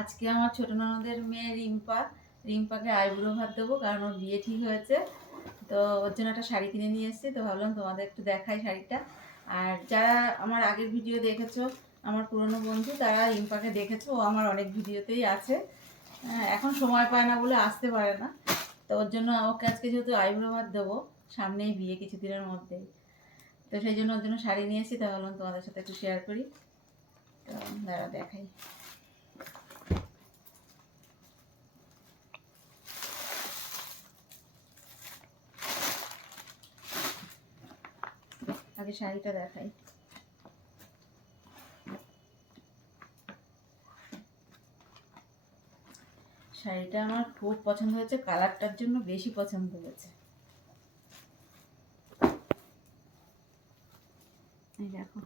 আজকে আমার ছোট ননদের মেয়ে রিম্পাকে আইব্রো ভাত দেবো, কারণ ওর বিয়ে ঠিক হয়েছে। তো ওর জন্য একটা শাড়ি কিনে নিয়ে এসেছি, তো ভাবলাম তোমাদের একটু দেখাই শাড়িটা। আর যারা আমার আগের ভিডিও দেখেছো, আমার পুরনো বন্ধু, তারা রিম্পাকে দেখেছো, ও আমার অনেক ভিডিওতেই আছে। এখন সময় পায় না বলে আসতে পারে না, তো ওর জন্য ওকে আজকে যেহেতু আইব্রো ভাত দেবো, সামনেই বিয়ে কিছুদিনের মধ্যেই, তো সেই জন্য ওর জন্য শাড়ি নিয়ে এসেছি। তো ভাবলাম তোমাদের সাথে একটু শেয়ার করি। তো দাঁড়া দেখাই। আগে শাড়িটা দেখাই। শাড়িটা আমার খুব পছন্দ হয়েছে, কালারটার জন্য বেশি পছন্দ হয়েছে। এই দেখো,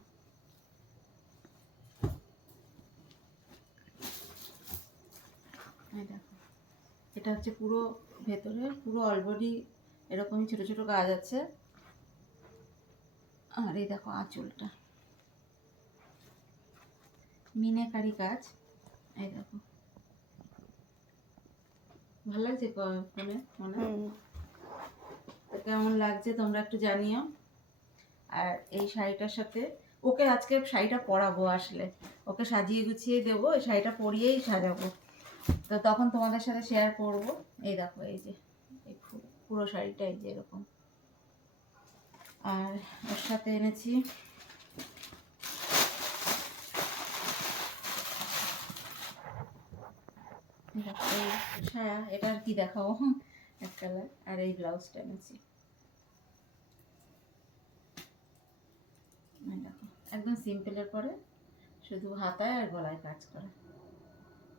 এই দেখো, এটা হচ্ছে পুরো ভেতরে পুরো অলবডি এরকমই ছোট ছোট কাজ আছে। আর এই দেখো আঁচলটা মিনাকারি কাজ। এই দেখো, ভালো লাগছে ফোনে মনে? তো কেমন লাগছে তোমরা একটু জানিও। আর এই শাড়িটার সাথে ওকে আজকে শাড়িটা পরাবো, আসলে ওকে সাজিয়ে গুছিয়ে দেবো, এই শাড়িটা পরিয়েই সাজাবো, তো তখন তোমাদের সাথে শেয়ার করব। এই দেখো, এই যে এই পুরো শাড়িটা এই যে এরকম। আর ওর সাথে এনেছি এই সায়া, এটা আর কি দেখাবো, এক কালার। আর এই ব্লাউজটা এনেছি, দেখো একদম সিম্পলের পরে শুধু হাতায় আর গলায় কাজ করা।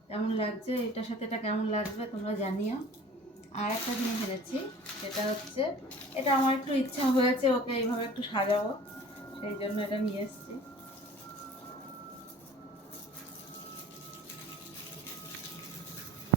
কেমন লাগছে এটার সাথে, এটা কেমন লাগবে তোমরা জানিও। আর একটা জিনিস এনেছি, সেটা হচ্ছে, এটা আমার একটু ইচ্ছা হয়েছে ওকে এইভাবে একটু সাজাবো, সেই জন্য এটা নিয়ে এসেছি।